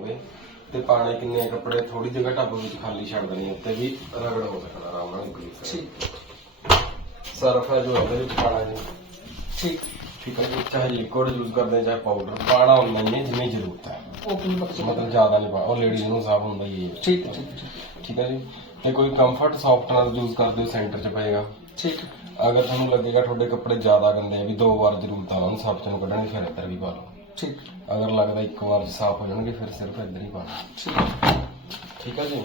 ਪਾਉਂਗੇ ਤੇ ਪਾਣੇ ਕਿੰਨੇ ਕੱਪੜੇ ਥੋੜੀ ਜਗ੍ਹਾ ਟੱਬ ਵਿੱਚ ਖਾਲੀ ਛੱਡ ਦੇਣੀ, ਉੱਤੇ ਵੀ ਰਗੜ ਹੋ ਸਕਦਾ ਆਰਾਮ ਨਾਲ ਗਰੀਸ। ਠੀਕ ਸਰਫ ਹੈ ਜੋ ਇਹਦੇ ਵਿੱਚ ਪਾਣਾ ਜੀ। ਠੀਕ ਠੀਕ ਹੈ ਜੀ, ਚਾਹੇ ਲਿਕੁਇਡ ਯੂਜ਼ ਕਰਦੇ ਆ ਚਾਹੇ ਪਾਊਡਰ, ਪਾਣਾ ਉਨਾ ਹੀ ਹੈ ਜਿੰਨੀ ਜ਼ਰੂਰਤ ਹੈ, ਉਹ ਕਿੰਨੀ ਪਤਾ ਚੱਲਦਾ? ਮਤਲਬ ਜ਼ਿਆਦਾ ਨਹੀਂ ਪਾਣਾ, ਉਹ ਲੇਡੀਜ਼ ਨੂੰ ਸਾਫ ਹੁੰਦਾ ਹੀ ਹੈ। ਠੀਕ ਹੈ, ਠੀਕ ਹੈ, ਠੀਕ ਠੀਕ ਹੈ ਜੀ। ਤੇ ਕੋਈ ਕੰਫਰਟ ਸੌਫਟਨਰ ਯੂਜ਼ ਕਰਦੇ ਹੋ ਸੈਂਟਰ 'ਚ ਪਏਗਾ। ਠੀਕ ਅਗਰ ਤੁਹਾਨੂੰ ਲੱਗੇਗਾ ਤੁਹਾਡੇ ਕੱਪੜੇ ਜ਼ਿਆਦਾ ਗੰਦੇ ਆ ਵੀ 2 ਵਾਰ ਜ਼ਰੂਰਤ ਆ ਉਹਨਾਂ ਨੂੰ ਸਾਫ ਚੋਂ ਕੱਢਣ ਦੀ, ਫਿਰ ਇੱਧਰ ਵੀ ਪਾ ਲਓ। ਠੀਕ ਅਗਰ ਲੱਗਦਾ 1 ਵਾਰ 'ਚ ਸਾਫ ਹੋ ਜਾਣਗੇ ਫਿਰ ਸਿਰਫ ਇੱਧਰ ਹੀ ਪਾਣਾ। ਠੀਕ ਠੀਕ ਹੈ ਜੀ।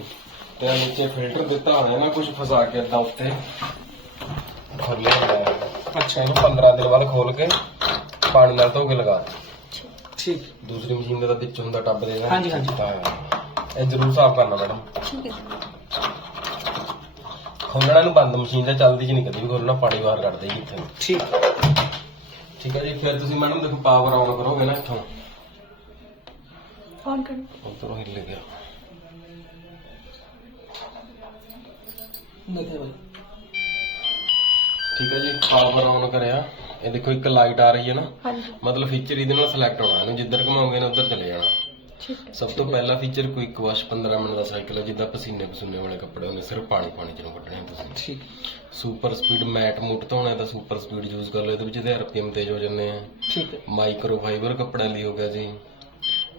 ਤੇ ਨੀਚੇ ਫਿਲਟਰ ਦਿੱਤਾ ਹੋਇਆ ਨਾ ਕੁਝ ਫਸਾ ਕੇ ਏਦਾਂ ਉੱਤੇ ਖੋਲਿਆ ਹੋਇਆ ਹੈ। ਅੱਛਾ, ਇਹਨੂੰ 15 ਦਿਨ ਬਾਅਦ ਖੋਲ ਕੇ ਪਾਣੀ ਨਾਲ ਧੋ ਕੇ ਲਗਾ ਦਿਓ। ਠੀਕ ਦੂਸਰੀ ਮਸ਼ੀਨ ਦੇ ਤਾਂ ਵਿੱਚ ਹੁੰਦਾ ਟੱਬ ਦੇ ਨਾਲ। ਹਾਂਜੀ, ਹਾਂਜੀ। ਇਹ ਜ਼ਰੂਰ ਸਾਫ ਕਰਨਾ ਮੈਡਮ। ਠੀਕ ਹੈ। ਖੋਲਣਾ ਨੂੰ ਬੰਦ ਮਸ਼ੀਨ ਤੇ ਚੱਲਦੀ ਚ ਨਹੀਂ ਕਦੀ ਵੀ ਖੋਲਣਾ, ਪਾਣੀ ਬਾਹਰ ਕੱਢ ਦੇਗੀ ਇੱਥੇ। ਠੀਕ ਠੀਕ ਹੈ ਜੀ। ਫਿਰ ਤੁਸੀਂ ਮੈਡਮ ਦੇਖੋ ਪਾਵਰ ਆਨ ਕਰੋਗੇ ਨਾ ਇੱਥੋਂ, ऑन कर ਉੱਧਰੋਂ ਹਿੱਲ ਗਿਆ। ਦੇਖੇ ਬਾਈ। ਠੀਕ ਹੈ ਜੀ, ਪਾਵਰ ਆਨ ਕਰਿਆ, ਇਹ ਦੇਖੋ ਇੱਕ ਲਾਈਟ ਆ ਰਹੀ ਹੈ ਨਾ, हाँ जी ਮਤਲਬ ਫੀਚਰ ਇਹਦੇ ਨਾਲ ਸਿਲੈਕਟ ਹੋਣਾ, ਇਹਨੂੰ ਜਿੱਧਰ ਘੁਮਾਓਗੇ ਨਾ ਉੱਧਰ ਚਲੇ ਜਾਣਾ। ठीक है। ਸਭ ਤੋਂ ਪਹਿਲਾ ਫੀਚਰ ਕੁਇਕ ਵਾਸ਼ 15 ਮਿੰਟ ਦਾ ਸਾਈਕਲ ਹੈ, ਜਿੱਦਾਂ ਪਸੀਨੇ ਪਸੂਨੇ ਵਾਲੇ ਕੱਪੜੇ ਹੁੰਦੇ ਸਿਰਫ ਪਾਣੀ ਚ ਨੂੰ ਕੱਢਣੇ ਤੁਸੀਂ। ਠੀਕ ਸੁਪਰ ਸਪੀਡ ਮੈਟ ਮੂਟ ਧੋਣਾ ਤਾਂ ਸੁਪਰ ਸਪੀਡ ਯੂਜ਼ ਕਰ ਲਓ, ਇਹਦੇ ਵਿੱਚ ਇਹਦੇ RPM ਤੇਜ਼ ਹੋ ਜਾਂਦੇ ਆ। ਠੀਕ ਹੈ। ਮਾਈਕਰੋ ਫਾਈਬਰ ਕੱਪੜਿਆਂ ਲਈ ਹੋ ਗਿਆ ਜੀ।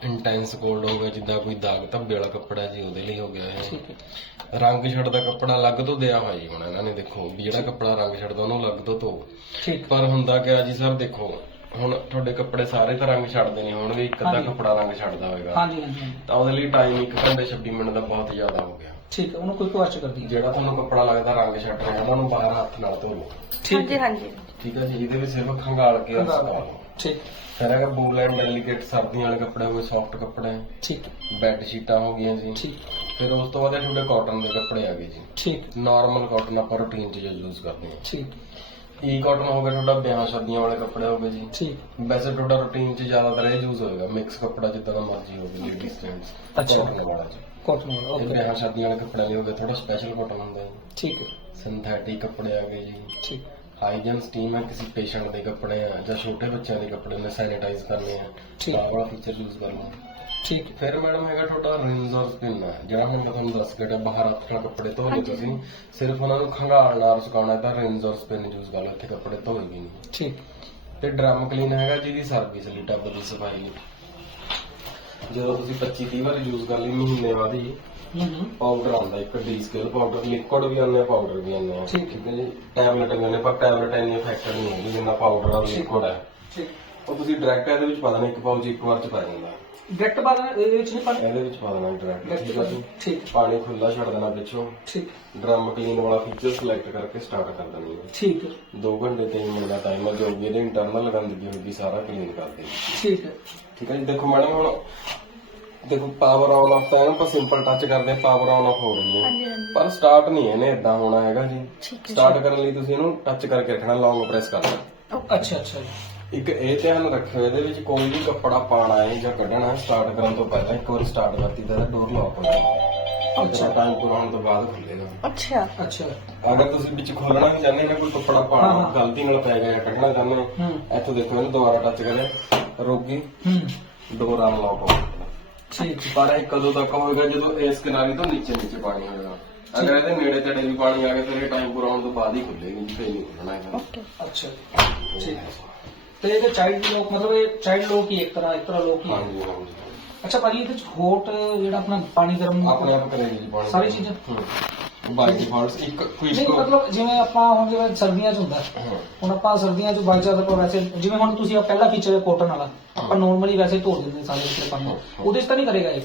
ਇੰਟੈਂਸ ਕੋਲਡ ਹੋ ਗਿਆ, ਜਿੱਦਾਂ ਕੋਈ ਦਾਗ ਧੱਬੇ ਵਾਲਾ ਕੱਪੜਾ ਜੀ ਉਹਦੇ ਲਈ ਹੋ ਗਿਆ ਇਹ। ਠੀਕ ਹੈ। ਰੰਗ ਛੱਡਦਾ ਕੱਪੜਾ ਅਲੱਗ ਤੋਂ ਦਿਆ ਹੋਇਆ ਜੀ ਹੁਣ ਇਹਨਾਂ ਨੇ, ਦੇਖੋ ਵੀ ਜਿਹੜਾ ਕੱਪੜਾ ਰੰਗ ਛੱਡਦਾ ਉਹਨੂੰ ਅਲੱਗ ਤੋਂ ਧੋ। ਠੀਕ ਪਰ ਹੁੰਦਾ ਕਿਆ ਜੀ ਸਰ, ਦੇਖੋ ਹੁਣ ਤੁਹਾਡੇ ਕੱਪੜੇ ਸਾਰੇ ਤਾਂ ਰੰਗ ਛੱਡਦੇ ਨਹੀਂ ਹੋਣਗੇ, ਇੱਕ ਅੱਧਾ ਹਾਂਜੀ। ਕੱਪੜਾ ਰੰਗ ਛੱਡਦਾ ਹੋਵੇਗਾ, ਹਾਂਜੀ ਹਾਂਜੀ ਹਾਂਜੀ। ਤਾਂ ਉਹਦੇ ਲਈ ਟਾਈਮ 1 ਘੰਟੇ 26 ਮਿੰਟ ਦਾ ਬਹੁਤ ਜ਼ਿਆਦਾ ਹੋ ਗਿਆ। ਠੀਕ ਹੈ, ਉਹਨੂੰ ਕੋਈ ਵਾਚ ਕਰਦੀ ਹੈ। ਜਿਹੜਾ ਤੁਹਾਨੂੰ ਕੱਪੜਾ ਲੱਗਦਾ ਰੰਗ ਛੱਡ ਰਿਹਾ ਉਹਨਾਂ ਨੂੰ ਬਾਹਰ ਹੱਥ ਨਾਲ ਧੋ ਲਓ। हाँ जी हाँ जी ਠੀਕ ਹੈ ਜੀ, ਇਹਦੇ ਵਿੱਚ ਸਿਰਫ ਖੰਗਾਲ ਕੇ ਖੰਗਾਲ ਸੁਕਾ ਕੇ। ਲਓ। ਠੀਕ ਫਿਰ ਹੈਗਾ ਬੂਲ ਐਂਡ ਡੈਲੀਕੇਟ ਸਰਦੀਆਂ ਵਾਲੇ ਕੱਪੜੇ ਹੋ ਗਏ, ਸੌਫਟ ਕੱਪੜੇ, ਠੀਕ ਬੈੱਡ ਸ਼ੀਟਾਂ ਹੋ ਗਈਆਂ ਜੀ। ਠੀਕ ਫਿਰ ਉਸ ਤੋਂ ਬਾਅਦ ਇਹ ਤੁਹਾਡੇ ਕਾਟਨ ਦੇ ਕੱਪੜੇ ਆ ਗਏ ਜੀ। ਠੀਕ ਨਾਰਮਲ ਕਾਟਨ ਆਪਾਂ ਰੂਟੀਨ 'ਚ ਯੂਜ਼ ਕਰਦੇ ਹਾਂ। ਠੀਕ ਈ ਕਾਟਨ ਹੋ ਗਿਆ ਤੁਹਾਡਾ ਵਿਆਹ ਸ਼ਾਦੀਆਂ ਵਾਲੇ ਕੱਪੜੇ ਹੋ ਗਏ ਜੀ। ਠੀਕ ਵੈਸੇ ਤੁਹਾਡਾ ਰੂਟੀਨ 'ਚ ਜ਼ਿਆਦਾਤਰ ਇਹ ਯੂਜ਼ ਹੋਏਗਾ, ਮਿਕਸ ਕੱਪੜਾ ਜਿੱਦਾਂ ਦਾ ਮਰਜ਼ੀ ਹੋਵੇ, ਲੇਡੀਜ਼ ਜੈਂਟਸ। ਅੱਛਾ। ਵਾਲਾ ਜੀ। ਕਾਟਨ ਵਾਲਾ ਇਹ ਓਕੇ। ਵਿਆਹ ਸ਼ਾਦੀਆਂ ਵਾਲੇ ਕੱਪੜੇ ਲਈ ਹੋ ਗਏ, ਥੋੜਾ ਸਪੈਸ਼ਲ ਕਾਟਨ ਹੁੰਦਾ ਜੀ। ਠੀਕ ਹੈ। ਸਿੰਥੈਟਿਕ ਕੱਪੜੇ ਆ ਗਏ ਜੀ। ਠੀਕ ਹਾਈਜਨ ਸਟੀਮ ਹੈ, ਕਿਸੇ ਪੇਸ਼ੈਂਟ ਦੇ ਕੱਪੜੇ ਆ ਜਾਂ ਛੋਟੇ ਬੱਚਿਆਂ ਦੇ ਕੱਪੜੇ ਨੇ ਸੈਨੀਟਾਈਜ਼ ਕਰਨੇ ਆ, ਠੀਕ। ਤਾਂ ਵਾਲਾ ਫੀਚਰ ਯੂਜ਼ ਕਰਨਾ। ਠੀਕ ਫਿਰ ਮੈਡਮ ਹੈਗਾ ਤੁਹਾਡਾ ਰਿੰਜ਼ ਔਰ ਸਪਿਨ ਹੈ, ਜਿਹੜਾ ਹੁਣ ਮੈਂ ਤੁਹਾਨੂੰ ਦੱਸ ਗਿਆ ਬਾਹਰ ਹੱਥ ਨਾਲ ਕੱਪੜੇ ਧੋ ਲਏ ਤੁਸੀਂ, ਸਿਰਫ ਉਹਨਾਂ ਨੂੰ ਖੰਗਾਲਣਾ ਔਰ ਸੁਕਾਉਣਾ, ਤਾਂ ਰਿੰਜ਼ ਔਰ ਸਪਿਨ ਯੂਜ਼ ਕਰ ਲਓ, ਇੱਥੇ ਕੱਪੜੇ ਧੋਏਗੇ ਨਹੀਂ। ਠੀਕ ਤੇ ਡਰਮ ਕਲੀਨ ਹੈਗਾ ਜਿਹਦੀ ਸਰਵਿਸ ਲਈ, ਟੱਬ ਦੀ ਸਫਾਈ ਲਈ। ਜਦੋਂ ਤੁਸੀਂ 25-30 ਵਾਰ ਯੂਜ਼ ਕਰ ਲਈ, ਮਹੀਨੇ ਬਾਅਦ ਹੀ ਪਾਊਡਰ ਆਉਂਦਾ ਇੱਕ ਡੀ ਸਕੇਲ ਪਾਊਡਰ, ਲਿਕੁਇਡ ਵੀ ਆਉਂਦੇ ਆ ਪਾਊਡਰ ਵੀ ਆਉਂਦੇ ਆ। ਠੀਕ। ਠੀਕ ਹੈ ਜੀ। ਟੈਬਲੇਟ ਵੀ ਆਉਂਦੇ, ਪਰ ਟੈਬਲੇਟ ਇੰਨੀ ਇਫੈਕਟਿਵ ਨਹੀਂ ਹੁੰਦੀ ਜਿੰਨਾ ਪਾਊਡਰ ਔਰ ਲਿਕੁਇਡ ਹੈ। ਠੀਕ ਉਹ ਤੁਸੀਂ ਡਾਇਰੈਕਟ ਇਹਦੇ ਵਿੱਚ ਪਾ ਦੇਣਾ, ਇੱਕ ਪਾਊਚ 1 ਵਾਰ ਚ ਪਾ ਜਾਂਦਾ, ਡਾਇਰੈਕਟ ਬਾਅਦ ਇਹਦੇ ਵਿੱਚ ਨਹੀਂ ਪਾਣੀ। ਇਹਦੇ ਵਿੱਚ ਪਾ ਦੇਣਾ ਡਾਇਰੈਕਟ। ਠੀਕ ਹੈ ਜੀ। ਠੀਕ ਪਾਣੀ ਖੁੱਲਾ ਛੱਡ ਦੇਣਾ ਪਿੱਛੋਂ, ਠੀਕ ਡਰਮ ਕਲੀਨ ਵਾਲਾ ਫੀਚਰ ਸਿਲੈਕਟ ਕਰਕੇ ਸਟਾਰਟ ਕਰ ਦੇਣੀ ਹੈ। ਠੀਕ ਹੈ। 2 ਘੰਟੇ 3 ਮਿੰਟ ਦਾ ਟਾਈਮ ਹੈ, ਜੋ ਵੀ ਇਹਦੇ ਇੰਟਰਨਲ ਗੰਦਗੀ ਹੋਊਗੀ ਸਾਰਾ ਕਲੀਨ ਕਰ ਦੇਗੀ। ਠੀਕ ਹੈ। ਠੀਕ ਹੈ ਜੀ। ਦੇਖੋ ਮੈਡਮ ਹੁਣ ਦੇਖੋ ਪਾਵਰ ਆਨ ਆਫ ਤਾਂ ਆਪਾਂ ਸਿੰਪਲ ਟੱਚ ਕਰਦੇ ਹਾਂ, ਪਾਵਰ ਆਨ ਆਫ ਹੋ ਰਹੀ हाँ ਹੈ, जी हाँ जी ਪਰ ਸਟਾਰਟ ਨਹੀਂ ਇਹਨੇ ਇਦਾਂ ਹੋਣਾ ਹੈਗਾ ਜੀ। ठीक है। ਸਟਾਰਟ ਕਰਨ ਲਈ ਤੁਸੀਂ ਇਹਨੂੰ ਟੱਚ ਕਰਕੇ ਰੱਖਣਾ, ਲੌਂਗ ਪ੍ਰੈਸ ਕਰਨਾ। ਅੱਛਾ ਅੱਛਾ ਜੀ। ਇੱਕ ਇਹ ਧਿਆਨ ਰੱਖਿਓ, ਇਹਦੇ ਵਿੱਚ ਕੋਈ ਵੀ ਕੱਪੜਾ ਪਾਣਾ ਹੈ ਜਾਂ ਕੱਢਣਾ ਹੈ ਸਟਾਰਟ ਕਰਨ ਤੋਂ ਪਹਿਲਾਂ, ਇੱਕ ਵਾਰ ਸਟਾਰਟ ਕਰਤੀ ਤਾਂ ਇਹਦਾ ਡੋਰ ਲੌਕ ਹੋ ਜਾਏਗਾ। ਅੱਛਾ, ਟਾਈਮ ਪੂਰਾ ਹੋਣ ਤੋਂ ਬਾਅਦ ਖੁੱਲੇਗਾ। अच्छा ਅੱਛਾ ਅਗਰ ਤੁਸੀਂ ਵਿੱਚ ਖੋਲਣਾ ਵੀ ਚਾਹੁੰਦੇ ਹੋ, ਕੋਈ ਕੱਪੜਾ ਪਾਣਾ ਗਲਤੀ ਨਾਲ ਪੈ ਗਿਆ ਜਾਂ ਕੱਢਣਾ ਚਾਹੁੰਦੇ ਹੋ, ਇੱਥੋਂ ਦੇਖੋ ਇਹਨੂੰ ਦੁਬਾਰਾ ਟੱਚ ਕਰਿਆ, ਰੁਕ ਗਈ, ਡੋਰ ਅਨਲੌਕ ਹੋ ਗਿਆ। ਠੀਕ ਪਰ ਇਹ ਕਦੋਂ ਤੱਕ ਹੋਏਗਾ, ਜਦੋਂ ਇਸ ਕਿਨਾਰੇ ਤੋਂ ਨੀਚੇ ਪਾਣੀ ਹੋਏਗਾ। ਅਗਰ ਇਹਦੇ ਨੇੜੇ ਤੇੜੇ ਵੀ ਪਾਣੀ ਆ ਗਿਆ ਫਿਰ ਇਹ ਟਾਈਮ ਪੂਰਾ ਹੋਣ ਤੋਂ ਬਾਅਦ ਹੀ ਖੁੱਲੇਗੀ ਜੀ, ਫੇਰ ਨਹੀਂ ਖੁੱਲਣਾ ਹੈਗਾ। ओके ਅੱਛਾ ਠੀਕ ਹੈ। ਤੇ ਇਹਦੇ ਚਾਈਲਡ ਲੋਕ, ਮਤਲਬ ਇਹ ਚਾਈਲਡ ਲੋਕ ਹੀ ਇੱਕ ਤਰ੍ਹਾਂ ਲੋਕ ਹੀ। ਹਾਂਜੀ ਹਾਂਜੀ। ਅੱਛਾ ਭਾਜੀ, ਇਹਦੇ ਚ ਹੋਟ ਜਿਹੜਾ ਆਪਣਾ ਪਾਣੀ ਗਰਮ ਆਪਣੇ ਆਪ ਕਰੇਗੀ ਜੀ ਪਾਣੀ ਸਾਰੀ ਚੀਜ਼ਾਂ? ਬਾਈ ਡਿਫਾਲਟ ਇੱਕ ਕੁਇਕ ਨਹੀਂ, ਮਤਲਬ ਜਿਵੇਂ ਆਪਾਂ ਹੁਣ ਜਿਵੇਂ ਸਰਦੀਆਂ ਚ ਹੁੰਦਾ, ਹੁਣ ਆਪਾਂ ਸਰਦੀਆਂ ਚ ਬਾਈ ਚਾਂਸ ਆਪਾਂ ਵੈਸੇ ਜਿਵੇਂ ਹੁਣ ਤੁਸੀਂ ਪਹਿਲਾ ਫੀਚਰ ਕੋਟਨ ਵਾਲਾ ਆਪਾਂ ਨਾਰਮਲੀ ਵੈਸੇ ਧੋ ਦਿੰਦੇ ਸਾਰੇ ਕੱਪੜੇ ਪਾਣੀ, ਉਹਦੇ ਚ ਤਾਂ ਨਹੀਂ ਕਰੇਗਾ ਇਹ?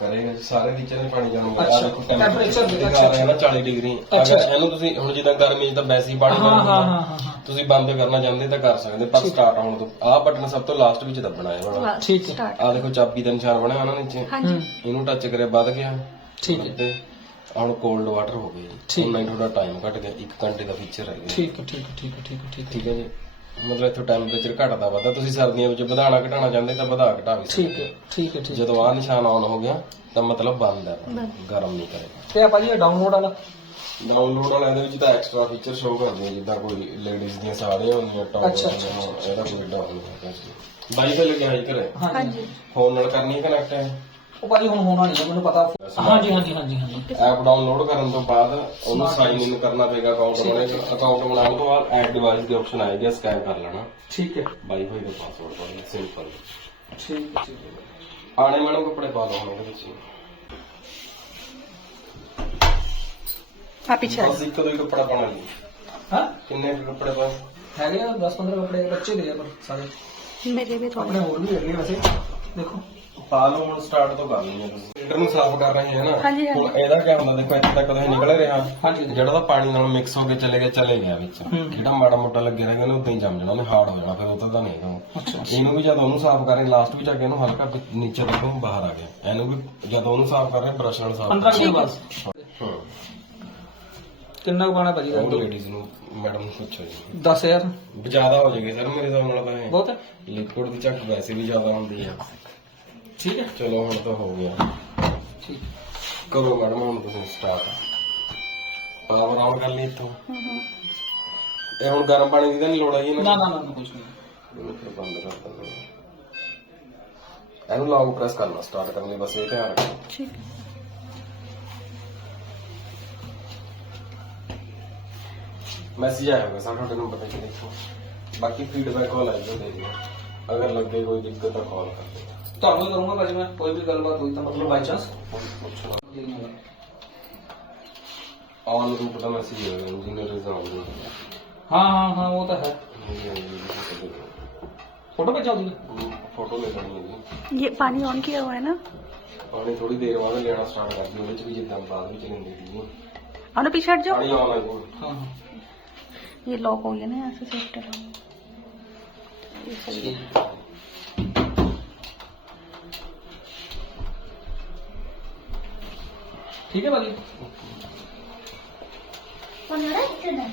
ਕਰੇਗਾ ਜੀ, ਸਾਰੇ ਫੀਚਰ ਨੇ ਪਾਣੀ ਗਰਮ ਅੱਛਾ, ਟੈਂਪਰੇਚਰ temperature ਦਿਖਾ ਰਿਹਾ ਨਾ 40 ਡਿਗਰੀ। ਅੱਛਾ। ਅਗਰ ਇਹਨੂੰ ਤੁਸੀਂ ਹੁਣ ਜਿੱਦਾਂ ਗਰਮੀ 'ਚ ਤਾਂ ਵੈਸੇ ਹੀ ਪਾਣੀ ਗਰਮ ਹੁੰਦਾ, ਤੁਸੀਂ ਬੰਦ ਕਰਨਾ ਚਾਹੁੰਦੇ ਤਾਂ ਕਰ ਸਕਦੇ, ਪਰ ਸਟਾਰਟ ਹੋਣ ਤੋਂ ਆਹ ਬਟਨ ਸਭ ਤੋਂ ਲਾਸਟ ਵਿੱਚ ਦੱਬਣਾ ਹੈ ਵਾਲਾ। ਠੀਕ ਹੈ। स्टार्ट ਆਹ ਦੇਖੋ ਚਾਬੀ ਦਾ ਨਿਸ਼ਾਨ ਬਣਿਆ ਉਹਨਾਂ ਨੀਚੇ, हाँ जी ਇਹਨੂੰ ਟੱਚ ਕਰਿਆ ਵੱਧ ਗਿਆ। ਠੀਕ ਹੈ। ਤੇ ਹੁਣ ਕੋਲਡ ਵਾਟਰ ਹੋ ਗਿਆ ਜੀ, ਠੀਕ। ਉਹਨਾਂ ਹੀ ਤੁਹਾਡਾ ਟਾਈਮ ਘਟ ਗਿਆ, 1 ਘੰਟੇ ਦਾ ਫੀਚਰ ਹੈ ਇਹ। ਠੀਕ ਹੈ ਠੀਕ ਹੈ ਠੀਕ ਹੈ ਠੀਕ ਹੈ ਠੀਕ ਹੈ ਠੀਕ ਹੈ ਜੀ। ਮਤਲਬ ਇੱਥੋਂ ਟੈਂਪਰੇਚਰ ਘਟਦਾ ਵੱਧਦਾ, ਤੁਸੀਂ ਸਰਦੀਆਂ ਵਿੱਚ ਵਧਾਣਾ ਘਟਾਣਾ ਚਾਹੁੰਦੇ ਤਾਂ ਵਧਾ ਘਟਾ ਵੀ ਸਕਦੇ। ਠੀਕ ਹੈ ਠੀਕ ਹੈ ਠੀਕ ਹੈ। ਜਦੋਂ ਆਹ ਨਿਸ਼ਾਨ ਆਨ ਹੋ ਗਿਆ ਤਾਂ ਮਤਲਬ ਬੰਦ ਹੈ, बंद। ਗਰਮ ਨਹੀਂ ਕਰੇਗਾ। ਤੇ ਆ ਭਾਜੀ ਇਹ ਡਾਊਨਲੋਡ ਵਾਲਾ? ਡਾਊਨਲੋਡ ਵਾਲਾ ਇਹਦੇ ਵਿੱਚ ਤਾਂ ਐਕਸਟਰਾ ਫੀਚਰ ਸ਼ੋ ਕਰਦੇ ਆ, ਜਿੱਦਾਂ ਕੋਈ ਲੇਡੀਜ਼ ਦੀਆਂ ਸਾੜੀਆਂ ਹੁੰਦੀਆਂ ਟੌਪ, ਅੱਛਾ, ਅੱਛਾ, ਇਹਦਾ ਕੋਈ ਡਾਊਨਲੋਡ ਵਾਈਫਾਈ ਲੱਗਿਆ ਹੈ ਘਰੇ, हाँ जी ਫੋਨ ਨਾਲ ਕਰਨੀ ਕਨੈਕਟ ਹੈ। ਉਹ ਭਾਜੀ ਹੁਣ ਹੋਣਾ ਨਹੀਂ ਮੈਨੂੰ ਪਤਾ। ਹਾਂਜੀ ਹਾਂਜੀ ਹਾਂਜੀ ਹਾਂਜੀ ਐਪ ਡਾਊਨਲੋਡ ਕਰਨ ਤੋਂ ਬਾਅਦ ਉਹਨੂੰ ਸਾਈਨ ਇਨ ਕਰਨਾ ਪਏਗਾ ਅਕਾਊਂਟ ਬਣਾਉਣ ਤੋਂ ਬਾਅਦ ਐਡ ਡਿਵਾਈਸ ਦੀ ਆਪਸ਼ਨ ਆਏਗੀ, ਸਕੈਨ ਕਰ ਲੈਣਾ। ਠੀਕ ਹੈ। ਵਾਈਫਾਈ ਦਾ ਪਾਸਵਰਡ ਪਾਉਣਾ ਸਿੰਪਲ। ਠੀਕ ਹੈ। ਆਣੇ ਮੈਡਮ ਕੱਪੜੇ ਪਾ ਲਓ ਹੁਣ ਇਹਦੇ ਵਿੱਚ। ਆ ਪਿੱਛੇ ਬਸ ਇੱਕ ਦੋ ਹੀ ਕੱਪੜਾ ਪਾਉਣਾ ਜੀ। ਹਾਂ ਕਿੰਨੇ ਕੁ ਕੱਪੜੇ ਪਾਏ ਹੈਗੇ ਆ 10-15 ਕੱਪੜੇ ਬੱਚੇ ਦੇ ਆ ਪਰ ਸਾਰੇ ਮੇਰੇ ਵੀ ਆਪਣੇ ਹੋਰ ਵੀ ਹੈਗੇ ਆ ਵੈਸੇ। ਦੇਖੋ ਪਾ ਲਓ ਹੁਣ, ਸਟਾਰਟ ਤੋਂ ਕਰ ਲਈਏ ਤੁਸੀਂ। ਫਿਲਟਰ ਨੂੰ ਸਾਫ਼ ਕਰ ਰਹੇ ਹੈ ਨਾ। ਹਾਂਜੀ, ਹਾਂਜੀ। ਹੁਣ ਇਹਦਾ ਕੀ ਹੁੰਦਾ, ਦੇਖੋ ਇੱਥੇ ਤੱਕ ਤਾਂ ਇਹ ਨਿਕਲ ਰਿਹਾ। ਹਾਂਜੀ। ਜਿਹੜਾ ਤਾਂ ਪਾਣੀ ਨਾਲ ਮਿਕਸ ਹੋ ਕੇ ਚਲੇ ਗਿਆ ਵਿੱਚ। ਜਿਹੜਾ ਮਾੜਾ ਮੋਟਾ ਲੱਗਿਆ ਰਹੇਗਾ ਉਹਨੇ ਉਦਾਂ ਹੀ ਜੰਮ ਜਾਣਾ, ਉਹਨੇ ਹਾਰਡ ਹੋ ਜਾਣਾ, ਫਿਰ ਉਹ ਤਾਂ ਨਹੀਂ ਹੈਗਾ। ਅੱਛਾ। ਇਹਨੂੰ ਵੀ ਜਦੋਂ ਉਹਨੂੰ ਸਾਫ਼ ਕਰ ਰਹੇ ਲਾਸਟ ਵਿੱਚ ਆ ਕੇ ਇਹਨੂੰ ਹਲਕਾ ਨੀਚੇ ਤੱਕ ਬਾਹਰ ਆ ਗਿਆ। ਇਹਨੂੰ ਵੀ ਜਦੋਂ ਉਹਨੂੰ ਸਾਫ਼ ਕਰ ਰਹੇ ਬ੍ਰਸ਼ ਨਾਲ ਸਾਫ਼ 15 ਮਿੰਟ ਬਸ। ਹਾਂ ਕਿੰਨਾ ਕੁ ਪਾਣਾ ਭਾਜੀ? ਉਹ ਲੇਡੀਜ਼ ਨੂੰ ਮੈਡਮ ਨੂੰ ਪੁੱਛੋ ਜੀ। 10,000 ਜ਼ਿਆਦਾ ਹੋ ਜਾਏਗੀ ਸਰ ਮੇਰੇ ਹਿਸਾਬ ਨਾਲ ਤਾਂ ਇਹ ਬਹੁਤ ਹੈ। ਲਿਕੁਇਡ ਦੀ ਝੱਕ ਵੈਸੇ ਵੀ ਜ਼ਿਆਦਾ ਹੁੰਦੀ ਆ। ਠੀਕ ਹੈ। ਚਲੋ ਹੁਣ ਤਾਂ ਹੋ ਗਿਆ। ਠੀਕ ਕਰੋ ਮੈਡਮ ਹੁਣ ਤੁਸੀਂ ਸਟਾਰਟ। ਪਾਵਰ ਆਨ ਕਰ ਲਈ ਇੱਥੋਂ। ਇਹ ਹੁਣ ਗਰਮ ਪਾਣੀ ਦੀ ਤਾਂ ਨਹੀਂ ਲੋੜ ਆਈ ਨਾ ਨਾ ਨਾ ਕੁਝ ਨਹੀਂ। ਇਹਨੂੰ ਫਿਰ ਬੰਦ ਕਰ ਦਿੰਦੇ ਇਹਨੂੰ ਲੌਂਗ ਪ੍ਰੈਸ ਕਰਨਾ ਸਟਾਰਟ ਕਰਨ ਲਈ, ਬਸ ਇਹ ਧਿਆਨ ਰੱਖੋ। ਠੀਕ ਹੈ। ਮੈਸੇਜ ਆਇਆ ਹੋਗਾ ਸਾਡੇ ਨੰਬਰ ਤੇ ਦੇਖੋ। ਬਾਕੀ ਫੀਡਬੈਕ ਕਾਲ ਆਈ ਜੋ ਦੇ ਦਿਓ, ਅਗਰ ਲੱਗੇ ਕੋਈ ਦਿੱਕਤ ਤਾਂ ਕਾਲ ਕਰ ਦਿਓ। ਤੁਹਾਨੂੰ ਕਰੂੰਗਾ ਭਾਜੀ ਮੈਂ, ਕੋਈ ਵੀ ਗੱਲਬਾਤ ਹੋਈ ਤਾਂ ਮਤਲਬ ਬਾਈ ਚਾਂਸ ਪੁੱਛਣਾ। ਆਨ ਰੂਟ ਦਾ ਮੈਸੇਜ ਆਇਆ ਇੰਜੀਨੀਅਰ ਰਿਜ਼ਾਈਨ। ਹਾਂ ਹਾਂ ਹਾਂ ਉਹ ਤਾਂ ਹੈ। फोटो पे जाओ फोटो ले लेनी है। ये पानी ऑन किया हुआ है ना? पानी थोड़ी देर बाद लेना स्टार्ट कर दी, ਉਹਦੇ ਚ ਵੀ ਜਿੱਦਾਂ ਬਾਅਦ ਵਿੱਚ ਲੈਂਦੇ ਸੀ। और पीछे हट जाओ। पानी ऑन है वो। हाँ हाँ ये लॉक हो गया ना, यहाँ से सेट करो। ये सही है। ठीक है भाई। कौन आ रहा है?